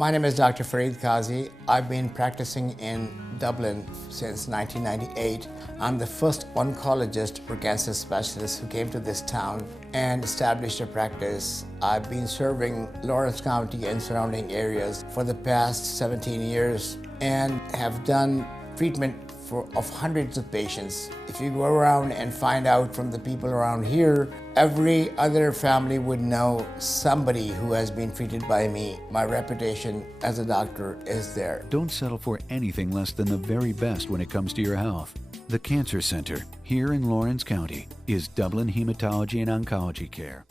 My name is Dr. Fareed Kazi. I've been practicing in Dublin since 1998. I'm the first oncologist or cancer specialist who came to this town and established a practice. I've been serving Lawrence County and surrounding areas for the past 17 years and have done treatment of hundreds of patients. If you go around and find out from the people around here, every other family would know somebody who has been treated by me. My reputation as a doctor is there. Don't settle for anything less than the very best when it comes to your health. The Cancer Center here in Lawrence County is Dublin Hematology and Oncology Care.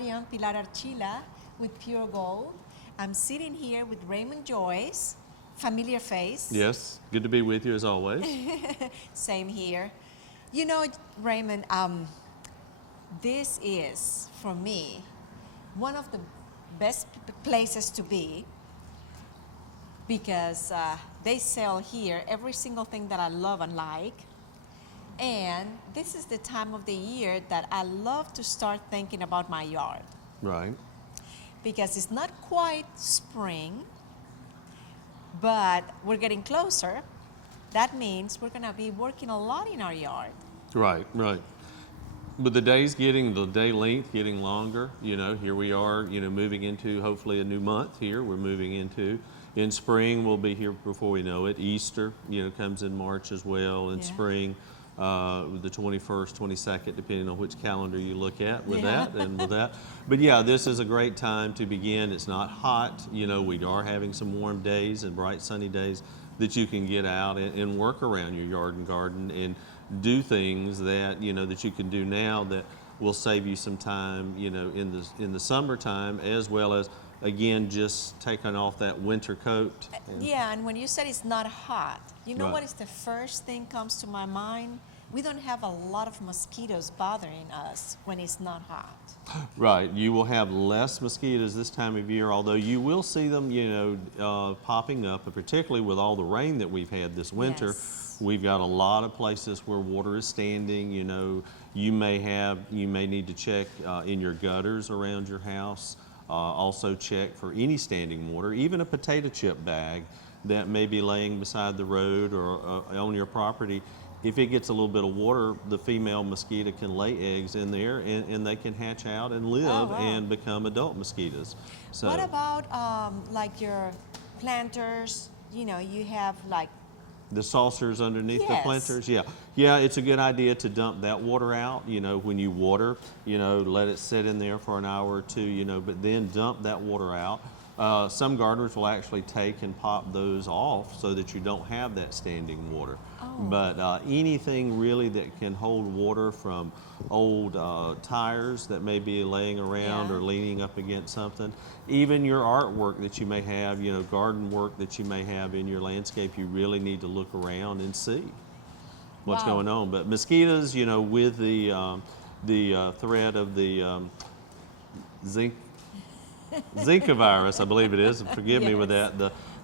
I'm Pilar Archila with Pure Gold. I'm sitting here with Raymond, Joyce, familiar face. Yes, good to be with you as always. Same here. You know, Raymond, this is, for me, one of the best places to be because they sell here every single thing that I love and like. And this is the time of the year that I love to start thinking about my yard. Right. Because it's not quite spring, but we're getting closer. That means we're gonna be working a lot in our yard. Right, right. But the day length getting longer, you know, here we are, you know, moving into hopefully a new month here. We're moving into, in spring, we'll be here before we know it. Easter, you know, comes in March as well, in spring. The 21st, 22nd, depending on which calendar you look at with that and with that. But yeah, this is a great time to begin. It's not hot. You know, we are having some warm days and bright sunny days that you can get out and work around your yard and garden and do things that, you know, that you can do now that will save you some time, you know, in the summertime, as well as, again, just taking off that winter coat. Yeah, and when you said it's not hot, you know Right. what is the first thing comes to my mind? We don't have a lot of mosquitoes bothering us when it's not hot. Right, you will have less mosquitoes this time of year, although you will see them, you know, popping up, and particularly with all the rain that we've had this winter. Yes. We've got a lot of places where water is standing. You know, you may need to check in your gutters around your house. Also check for any standing water, even a potato chip bag that may be laying beside the road or on your property. If it gets a little bit of water, the female mosquito can lay eggs in there and they can hatch out and live and become adult mosquitoes. So, What about like your planters? You know, you have like the saucers underneath the Yes. planters, yeah, it's a good idea to dump that water out. You know, when you water, you know, let it sit in there for an hour or two, you know, but then dump that water out. Some gardeners will actually take and pop those off so that you don't have that standing water. But anything really that can hold water from old tires that may be laying around or leaning up against something, even your artwork that you may have, you know, garden work that you may have in your landscape, you really need to look around and see what's going on. But mosquitoes, you know, with the threat of the Zika virus, I believe it is. Forgive me with that.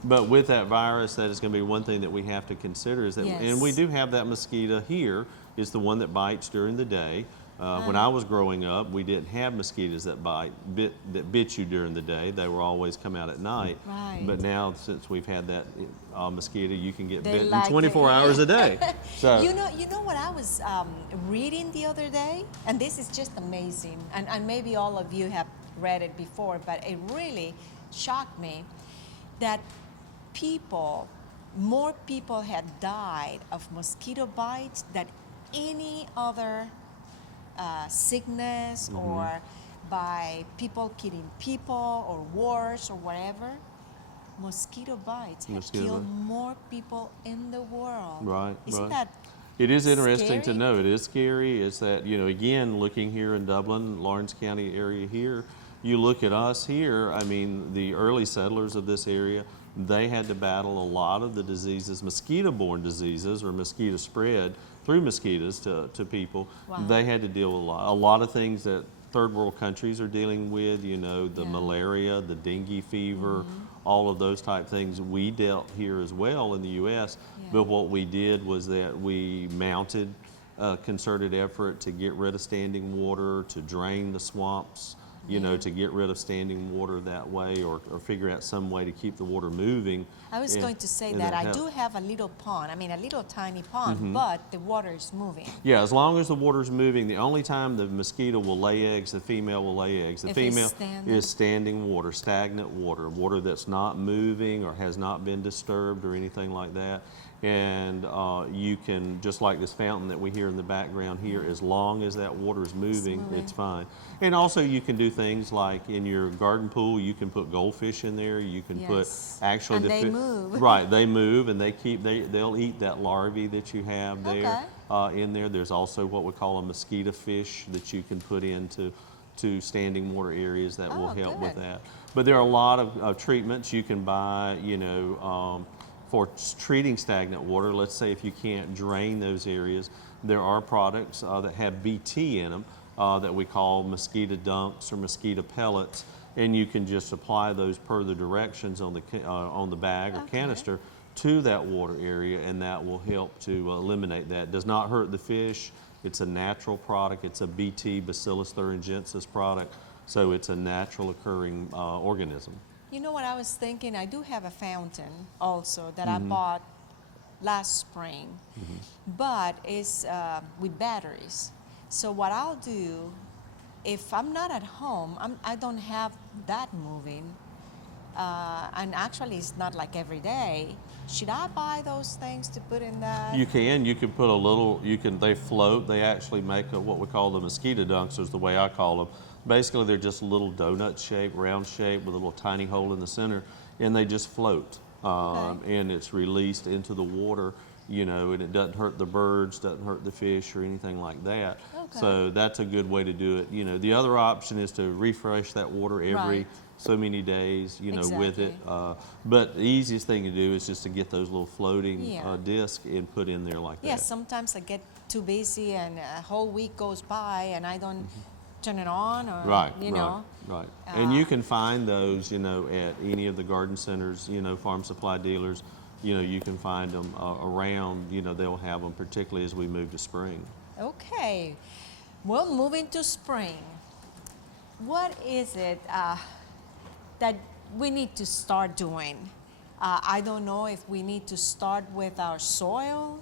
But with that virus, that is going to be one thing that we have to consider is that, and we do have that mosquito here. It's the one that bites during the day. When I was growing up, we didn't have mosquitoes that bit you during the day. They were always come out at night. Right. But now, since we've had that mosquito, you can get They bitten like 24 it. hours a day. So You know what I was reading the other day, and this is just amazing, and maybe all of you have read it before, but it really shocked me that more people had died of mosquito bites than any other sickness or by people killing people or wars or whatever. Mosquito bites have killed more people in the world. Right, Isn't right. that It is interesting to scary? know. It is scary. Is that, you know, again, looking here in Dublin, Lawrence County area here, you look at us here, I mean, the early settlers of this area, they had to battle a lot of the diseases, mosquito-borne diseases or mosquito spread through mosquitoes to people. Wow. They had to deal with a lot of things that third world countries are dealing with, you know, the malaria, the dengue fever, all of those type things. We dealt here as well in the U.S., but what we did was that we mounted a concerted effort to get rid of standing water, to drain the swamps, you know, to get rid of standing water that way, or figure out some way to keep the water moving. I was going to say that I do have a little pond, I mean a little tiny pond, but the water is moving. Yeah, as long as the water's moving, the only time the mosquito will lay eggs, the female will lay eggs. The If female it's standing. is standing water, stagnant water, water that's not moving or has not been disturbed or anything like that. And you can, just like this fountain that we hear in the background here, as long as that water is moving, it's fine. And also you can do things like in your garden pool, you can put goldfish in there. You can put actually and they move. Right, they move and they'll eat that larvae that you have there in there. There's also what we call a mosquito fish that you can put into standing water areas that will help with that. But there are a lot of treatments you can buy, you know, for treating stagnant water. Let's say if you can't drain those areas, there are products that have BT in them that we call mosquito dunks or mosquito pellets, and you can just apply those per the directions on the bag or canister to that water area, and that will help to eliminate that. It does not hurt the fish. It's a natural product. It's a BT, Bacillus thuringiensis product, so it's a natural occurring organism. You know what I was thinking? I do have a fountain also that I bought last spring, but it's with batteries. So what I'll do, if I'm not at home, I don't have that moving, and actually it's not like every day. Should I buy those things to put in that? You can put a little, they float. They actually make what we call the mosquito dunks, is the way I call them. Basically, they're just a little donut shape, round shape with a little tiny hole in the center, and they just float. And it's released into the water, you know, and it doesn't hurt the birds, doesn't hurt the fish or anything like that. So that's a good way to do it. You know, the other option is to refresh that water every so many days, you know, with it. But the easiest thing to do is just to get those little floating discs and put in there like that. Yeah, sometimes I get too busy and a whole week goes by and I don't turn it on, or you know. Right. And you can find those, you know, at any of the garden centers, you know, farm supply dealers. You know, you can find them around, you know, they'll have them, particularly as we move to spring. Okay, well, moving to spring, what is it that we need to start doing? I don't know if we need to start with our soil,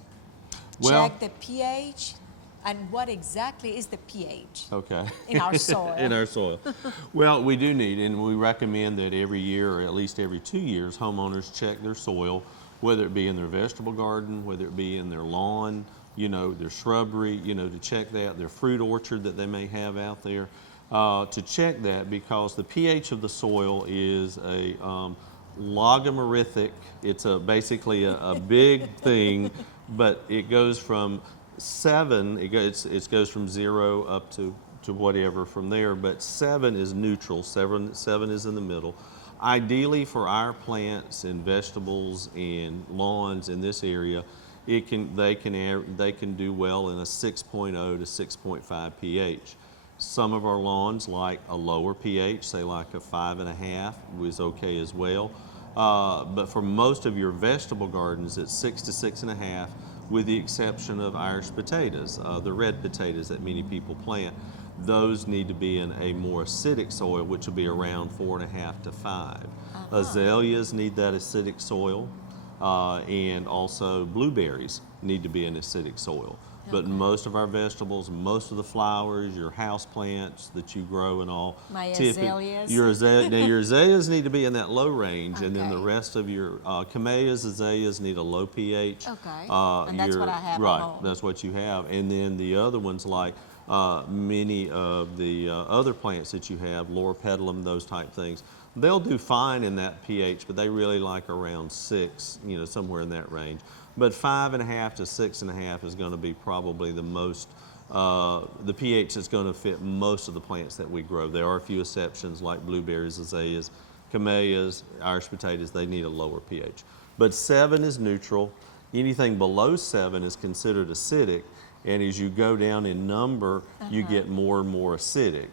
check the pH, and what exactly is the pH in our soil? In our soil. Well, we do need, and we recommend that every year, or at least every 2 years, homeowners check their soil, whether it be in their vegetable garden, whether it be in their lawn, you know, their shrubbery, you know, to check that, their fruit orchard that they may have out there, to check that, because the pH of the soil is a logarithmic. It's basically a big thing, but it goes from 7, it goes from 0 up to whatever from there, but 7 is neutral, 7 is in the middle. Ideally for our plants and vegetables and lawns in this area, they can do well in a 6.0 to 6.5 pH. Some of our lawns like a lower pH, say like a 5.5, is okay as well. But for most of your vegetable gardens, it's 6 to 6.5, with the exception of Irish potatoes, the red potatoes that many people plant. Those need to be in a more acidic soil, which will be around 4.5 to 5. Azaleas need that acidic soil, and also blueberries need to be in acidic soil. But most of our vegetables, most of the flowers, your house plants that you grow and all. My azaleas. Your azaleas need to be in that low range, and then the rest of your camellias, azaleas need a low pH. And that's what I have at home. That's what you have. And then the other ones, like many of the other plants that you have, loropetalum, those type things, they'll do fine in that pH, but they really like around 6, you know, somewhere in that range. But 5.5 to 6.5 is going to be probably the most, the pH that's going to fit most of the plants that we grow. There are a few exceptions like blueberries, azaleas, camellias, Irish potatoes. They need a lower pH. But 7 is neutral. Anything below 7 is considered acidic. And as you go down in number, you get more and more acidic.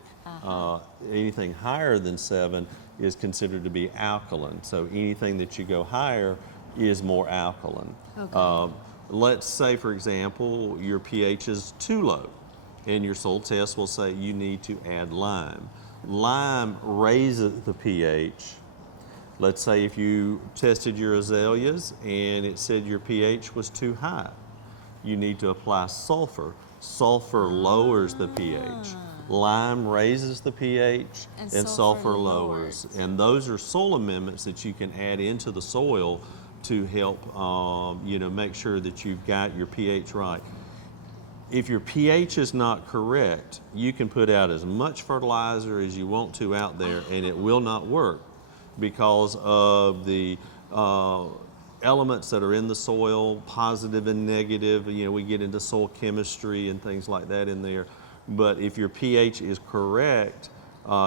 Anything higher than 7 is considered to be alkaline. So anything that you go higher is more alkaline. Okay. Let's say, for example, your pH is too low, and your soil test will say you need to add lime. Lime raises the pH. Let's say if you tested your azaleas and it said your pH was too high, you need to apply sulfur. Sulfur lowers the pH. Lime raises the pH and sulfur lowers. And those are soil amendments that you can add into the soil to help make sure that you've got your pH right. If your pH is not correct, you can put out as much fertilizer as you want to out there and it will not work because of the elements that are in the soil, positive and negative. We get into soil chemistry and things like that in there. But if your pH is correct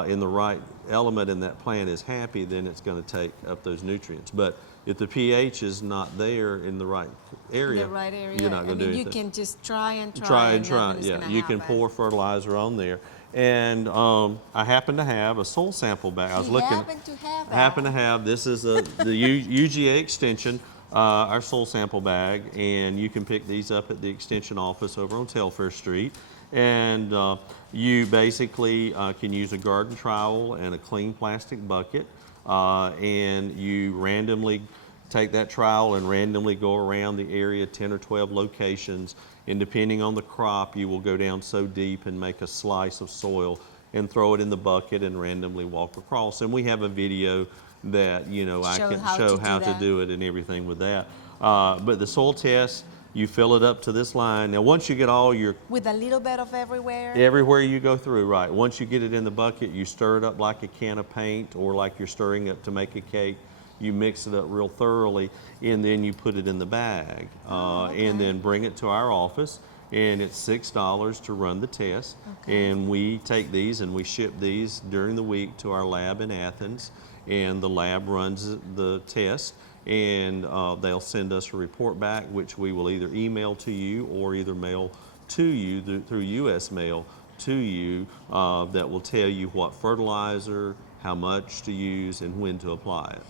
in the right element and that plant is happy, then it's going to take up those nutrients. But if the pH is not there in the right area, you're not going to do anything. You can just try and try. Yeah, you can pour fertilizer on there. And I happen to have a soil sample bag. I was looking. I happen to have this is the UGA extension, our soil sample bag, and you can pick these up at the extension office over on Telfair Street. And you basically can use a garden trowel and a clean plastic bucket, and you randomly take that trowel and randomly go around the area, 10 or 12 locations, and depending on the crop, you will go down so deep and make a slice of soil and throw it in the bucket and randomly walk across. And we have a video that, I can show how to do it and everything with that. But the soil test, you fill it up to this line. Now, once you get all your... With a little bit of everywhere? Everywhere you go through, right. Once you get it in the bucket, you stir it up like a can of paint or like you're stirring it to make a cake. You mix it up real thoroughly, and then you put it in the bag. And then bring it to our office, and it's $6 to run the test. Okay. And we take these and we ship these during the week to our lab in Athens, and the lab runs the test. And they'll send us a report back, which we will either email to you or either mail to you through U.S. mail to you that will tell you what fertilizer, how much to use, and when to apply it.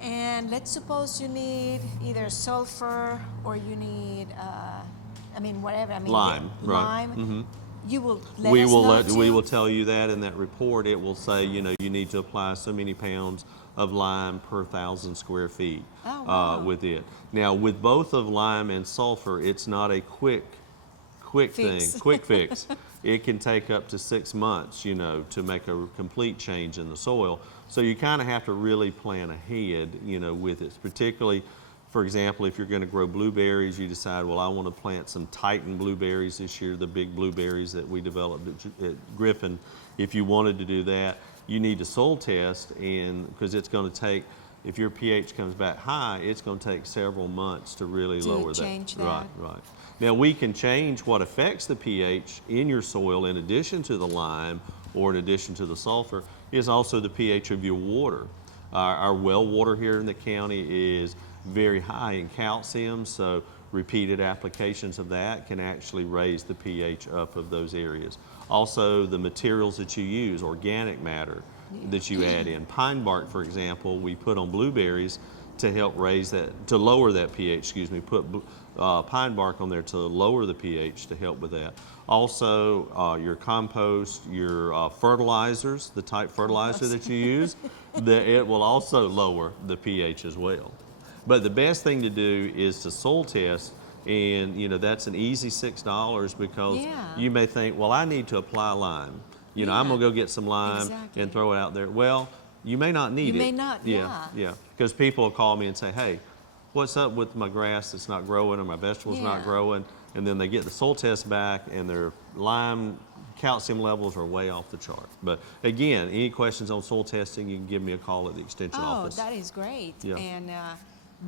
And let's suppose you need either sulfur or you need, whatever. Lime, right. Lime. Mm-hmm. You will let we us will know let, too? We will tell you that in that report. It will say, you need to apply so many pounds of lime per 1,000 square feet with it. Now, with both of lime and sulfur, it's not a quick fix. It can take up to 6 months, to make a complete change in the soil. So you kind of have to really plan ahead, with it. Particularly, for example, if you're going to grow blueberries, you decide, well, I want to plant some Titan blueberries this year, the big blueberries that we developed at Griffin. If you wanted to do that, you need to soil test, and because it's going to take, if your pH comes back high, it's going to take several months to really lower that. Change that. Right. Now, we can change what affects the pH in your soil in addition to the lime or in addition to the sulfur is also the pH of your water. Our well water here in the county is very high in calcium, so repeated applications of that can actually raise the pH up of those areas. Also, the materials that you use, organic matter that you add in. Pine bark, for example, we put on blueberries to help raise that, to lower that pH, put pine bark on there to lower the pH to help with that. Also, your compost, your fertilizers, the type fertilizer that you use, it will also lower the pH as well. But the best thing to do is to soil test, and that's an easy $6 because you may think, well, I need to apply lime. I'm gonna go get some lime and throw it out there. Well, you may not need it. You may not, Because people will call me and say, hey, what's up with my grass that's not growing or my vegetables not growing? And then they get the soil test back and their lime calcium levels are way off the chart. But again, any questions on soil testing, you can give me a call at the extension office. Oh, that is great. Yeah. And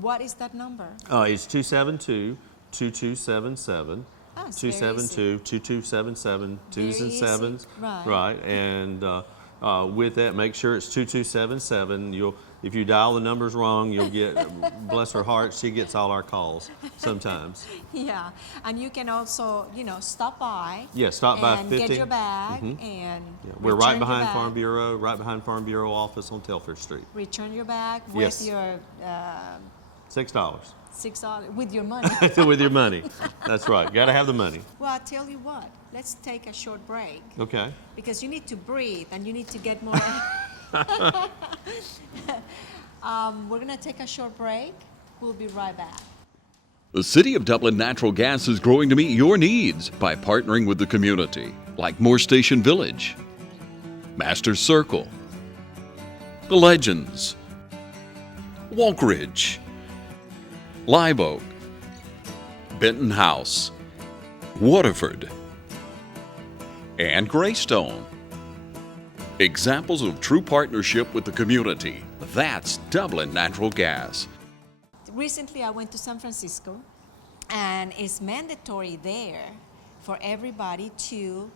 what is that number? It's 272-2277. 272-2277, 2s and 7s. Right. And with that, make sure it's 2277. if you dial the numbers wrong, you'll get, bless her heart, she gets all our calls sometimes. Yeah, and you can also, stop by. Yeah, stop by and 50. get your bag and Yeah, we're return right your behind bag. Farm Bureau, right behind Farm Bureau office on Telford Street. Return your bag Yes. with your $6 $6 with your money. with your money. That's right. Got to have the money. Well, I tell you what, let's take a short break Okay. because you need to breathe and you need to get more. We're gonna take a short break. We'll be right back. The City of Dublin Natural Gas is growing to meet your needs by partnering with the community, like Moore Station Village, Masters Circle, The Legends, Walk Ridge, Live Oak, Benton House, Waterford, and Greystone. Examples of true partnership with the community. That's Dublin Natural Gas. Recently, I went to San Francisco, and it's mandatory there for everybody to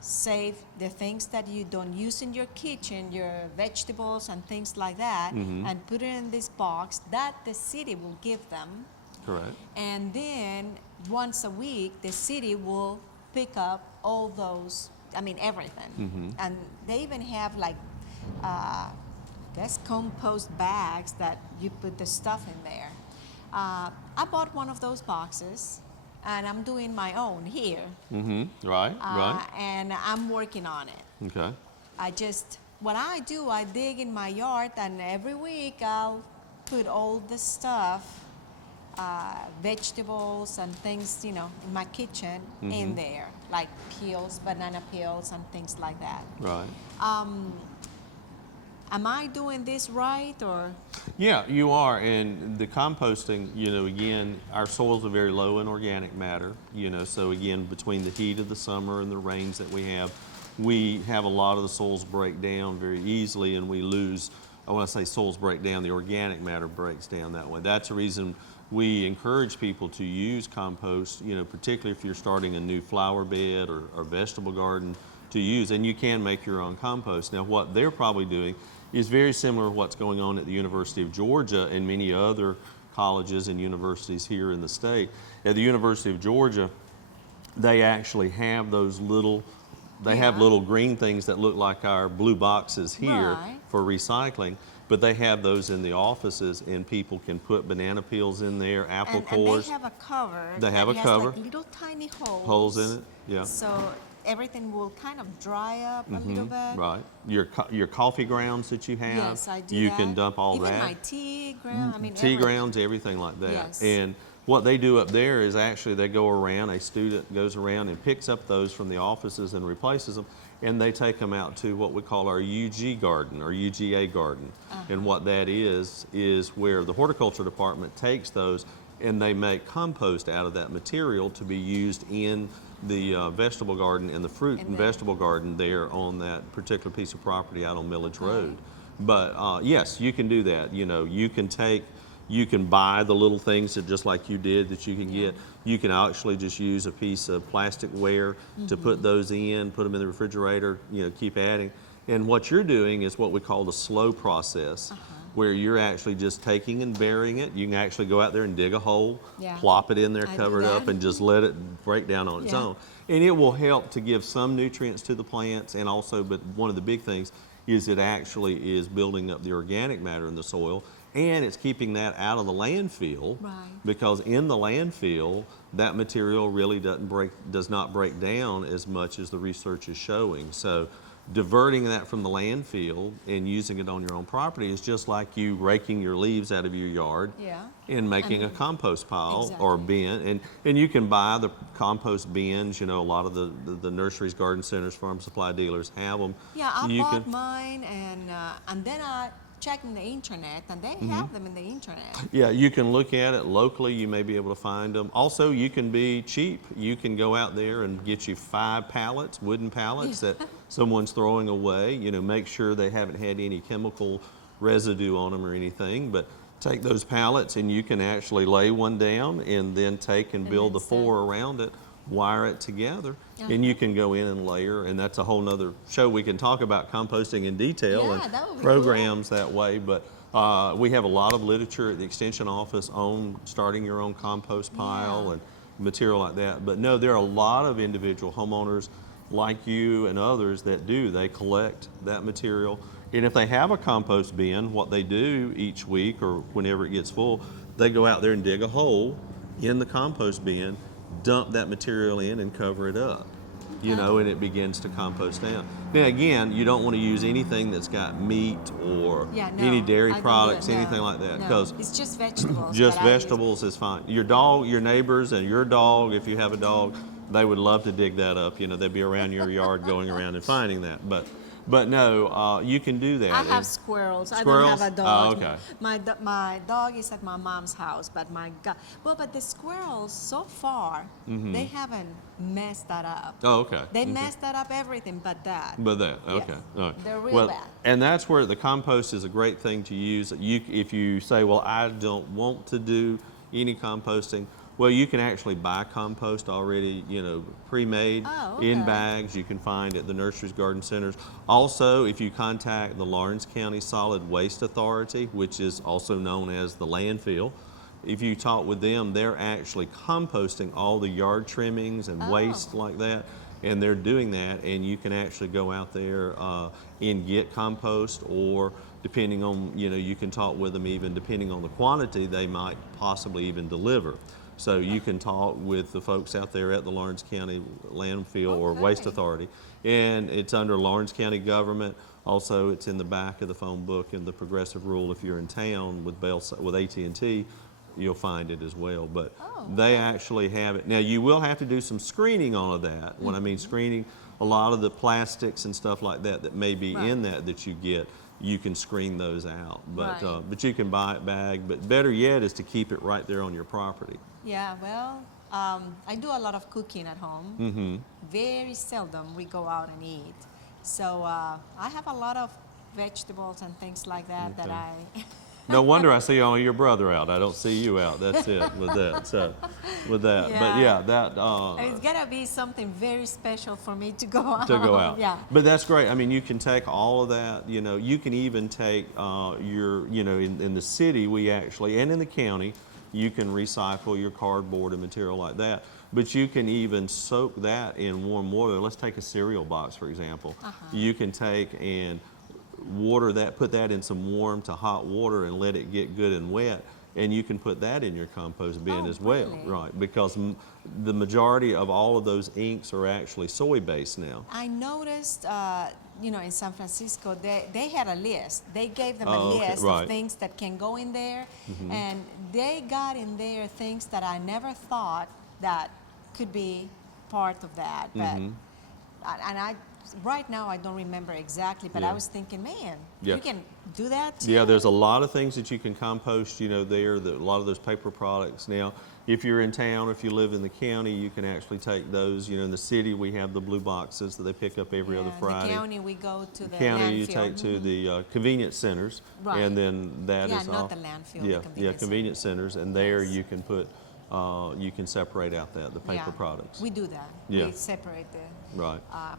save the things that you don't use in your kitchen, your vegetables and things like that, and put it in this box that the city will give them. Correct. And then once a week, the city will pick up all those, everything. And they even have like, compost bags that you put the stuff in there. I bought one of those boxes, and I'm doing my own here. Right, right. And I'm working on it. Okay. What I do, I dig in my yard, and every week I'll put all the stuff, vegetables and things, in my kitchen in there, like peels, banana peels and things like that. Right. Am I doing this right, or? Yeah, you are, and the composting, again, our soils are very low in organic matter, so again, between the heat of the summer and the rains that we have a lot of the soils break down very easily, and we lose, when I say soils break down, the organic matter breaks down that way. That's the reason we encourage people to use compost, particularly if you're starting a new flower bed or vegetable garden to use, and you can make your own compost. Now, what they're probably doing is very similar to what's going on at the University of Georgia and many other colleges and universities here in the state. At the University of Georgia, they actually have those little, have little green things that look like our blue boxes here for recycling, but they have those in the offices, and people can put banana peels in there, apple cores. And they have a cover. They have a cover. Like little tiny holes. Holes in it, yeah. So everything will kind of dry up a little bit. Right. Your coffee grounds that you have, Yes, I do you that. can dump all Even that. my tea ground, Tea everything. grounds, everything like that. Yes. And what they do up there is actually they go around, a student goes around and picks up those from the offices and replaces them, and they take them out to what we call our UG garden or UGA garden. And what that is where the horticulture department takes those and they make compost out of that material to be used in the vegetable garden and the fruit and vegetable garden there on that particular piece of property out on Millage Road. But yes, you can do that. You can buy the little things that just like you did that you can get. You can actually just use a piece of plastic ware to put those in, put them in the refrigerator, keep adding. And what you're doing is what we call the slow process, where you're actually just taking and burying it. You can actually go out there and dig a hole, plop it in there, cover it up, and just let it break down on its own. And it will help to give some nutrients to the plants, and also, but one of the big things is it actually is building up the organic matter in the soil, and it's keeping that out of the landfill, because in the landfill, that material really does not break down as much as the research is showing. So diverting that from the landfill and using it on your own property is just like you raking your leaves out of your yard and making a compost pile or bin. And you can buy the compost bins. A lot of the nurseries, garden centers, farm supply dealers have them. Yeah, I bought mine, and then I checked in the internet, and they have them in the internet. Yeah, you can look at it locally. You may be able to find them. Also, you can be cheap. You can go out there and get you 5 pallets, wooden pallets that someone's throwing away. Make sure they haven't had any chemical residue on them or anything. But take those pallets, and you can actually lay one down and then take and build the 4 around it. wire it together, and you can go in and layer, and that's a whole nother show. We can talk about composting in detail Yeah, that would and be programs that way, but we have a lot of literature at the Extension office on starting your own compost pile and material like that. But no, there are a lot of individual homeowners like you and others that do. They collect that material, and if they have a compost bin, what they do each week or whenever it gets full, they go out there and dig a hole in the compost bin, dump that material in and cover it up, you know, and it begins to compost down. Now again, you don't want to use anything that's got meat or any dairy products, anything like that, because it's just vegetables. just that I use. vegetables is fine. Your dog, your neighbors, and your dog, if you have a dog, they would love to dig that up. You know, they'd be around your yard going around and finding that. But no, you can do that. I have squirrels. I don't have a dog. Oh, okay. My dog is at my mom's house, but but the squirrels so far they haven't messed that up. Oh, okay. They messed that up everything but that. But that, okay. Yes. All right. They're real bad. And that's where the compost is a great thing to use. If you say, well, I don't want to do any composting, well, you can actually buy compost already, you know, pre-made in bags. You can find at the nurseries, garden centers. Also, if you contact the Lawrence County Solid Waste Authority, which is also known as the landfill, if you talk with them, they're actually composting all the yard trimmings and waste like that, and they're doing that, and you can actually go out there and get compost, or depending on, you know, you can talk with them even depending on the quantity, they might possibly even deliver. So you can talk with the folks out there at the Lawrence County Landfill or Waste Authority, and it's under Lawrence County government. Also, it's in the back of the phone book in the progressive rule. If you're in town with AT&T, you'll find it as well. But they actually have it. Now, you will have to do some screening on that. When I mean screening, a lot of the plastics and stuff like that that may be in that you get, you can screen those out. But you can buy it bagged. But better yet is to keep it right there on your property. Yeah, well, I do a lot of cooking at home. Very seldom we go out and eat. So I have a lot of vegetables and things like that that I... No wonder I see only your brother out. I don't see you out. That's it with that. So, with that, but yeah, that. It's gotta be something very special for me to go out. To go out. Yeah. But that's great. I mean, you can take all of that. You know, you can even take your. You know, in the city, we actually, and in the county, you can recycle your cardboard and material like that. But you can even soak that in warm water. Let's take a cereal box, for example. You can take and water that, put that in some warm to hot water and let it get good and wet, and you can put that in your compost bin as well, right? Because the majority of all of those inks are actually soy-based now. I noticed, you know, in San Francisco, they had a list. They gave them a list of things that can go in there, and they got in there things that I never thought that could be part of that. But, right now I don't remember exactly, but I was thinking, man, you can do that too. Yeah, there's a lot of things that you can compost, you know, there, a lot of those paper products. Now, if you're in town, if you live in the county, you can actually take those. You know, in the city, we have the blue boxes that they pick up every other Friday. In the county, we go to the county, landfill. you take to the convenience centers, and then that is not the landfill, the convenience centers, and there you can put, you can separate out the paper products. We do that. Yeah. We separate the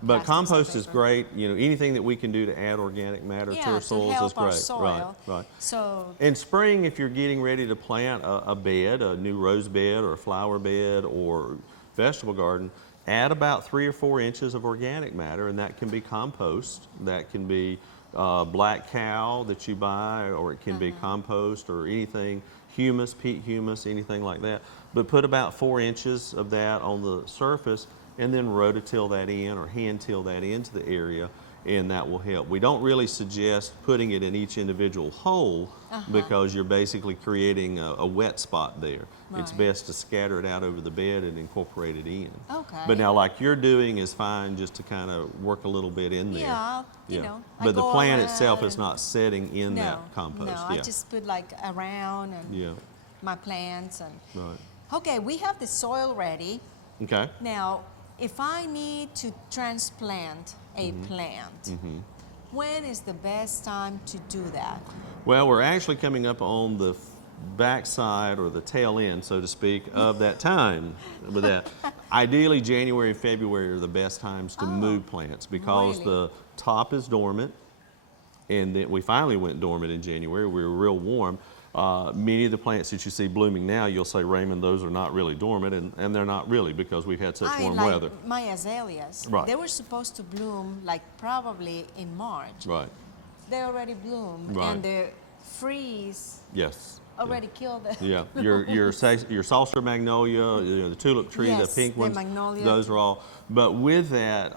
but compost is great. You know, anything that we can do to add organic matter to our soils is great. Our soil. Right. So in spring, if you're getting ready to plant a bed, a new rose bed or a flower bed or vegetable garden, add about 3 or 4 inches of organic matter, and that can be compost. That can be black cow that you buy, or it can be compost or anything, humus, peat humus, anything like that. But put about 4 inches of that on the surface, and then rototill that in or hand till that into the area, and that will help. We don't really suggest putting it in each individual hole because you're basically creating a wet spot there. It's best to scatter it out over the bed and incorporate it in. But now, like you're doing is fine, just to kind of work a little bit in there. You know. But the plant itself is not setting in that compost. No, I just put like around and my plants and. Okay, we have the soil ready. Okay. Now, if I need to transplant a plant, when is the best time to do that? Well, we're actually coming up on the backside or the tail end, so to speak, of that time with that. Ideally, January and February are the best times to move plants because really? the top is dormant, and then we finally went dormant in January. We were real warm. Many of the plants that you see blooming now, you'll say, Raymond, those are not really dormant, and they're not really because we've had such warm like weather. my azaleas, Right. they were supposed to bloom like probably in March. Right. They already bloomed, Right. and the freeze Yes. already killed it. Yeah, your saucer magnolia, the tulip tree, Yes, the pink the ones, magnolia. those are all. But with that,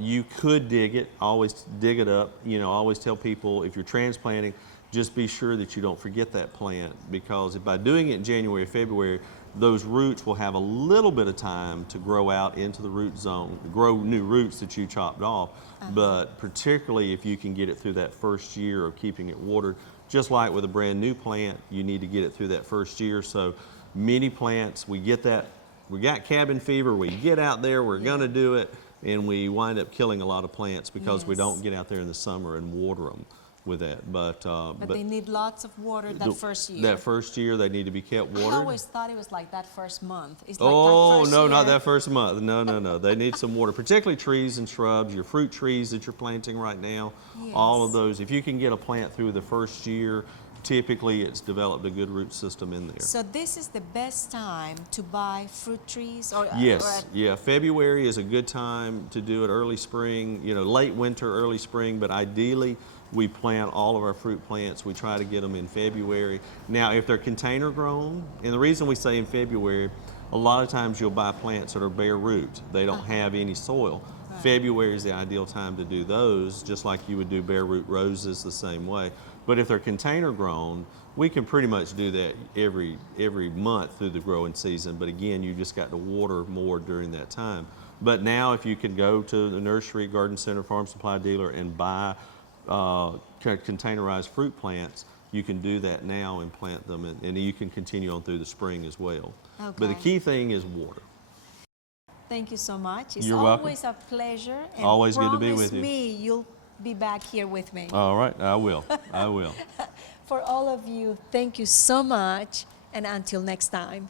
you could dig it. Always dig it up. I always tell people if you're transplanting, just be sure that you don't forget that plant because by doing it in January or February, those roots will have a little bit of time to grow out into the root zone, grow new roots that you chopped off. But particularly if you can get it through that first year of keeping it watered, just like with a brand new plant, you need to get it through that first year. So many plants, we got cabin fever, we get out there, we're gonna do it, and we wind up killing a lot of plants because we Yes. don't get out there in the summer and water them with that. But They need lots of water that first year. That first year, they need to be kept watered. I always thought it was like that first month. It's like Oh, that first no, year. not that first month. No. They need some water, particularly trees and shrubs, your fruit trees that you're planting right now. All of Yes. those. If you can get a plant through the first year, typically it's developed a good root system in there. So this is the best time to buy fruit trees? Or Yes, yeah. February is a good time to do it, early spring, late winter, early spring, but ideally we plant all of our fruit plants. We try to get them in February. Now, if they're container grown, and the reason we say in February, a lot of times you'll buy plants that are bare root. They don't have any soil. February is the ideal time to do those, just like you would do bare root roses the same way. But if they're container grown, we can pretty much do that every month through the growing season. But again, you just got to water more during that time. But now if you can go to the nursery, garden center, farm supply dealer and buy containerized fruit plants, you can do that now and plant them, and you can continue on through the spring as well. But the Okay. key thing is water. Thank you so much. It's You're welcome. always a pleasure. And Always good to be with promise you. me you'll be back here with me. All right, I will. I will. For all of you, thank you so much, and until next time.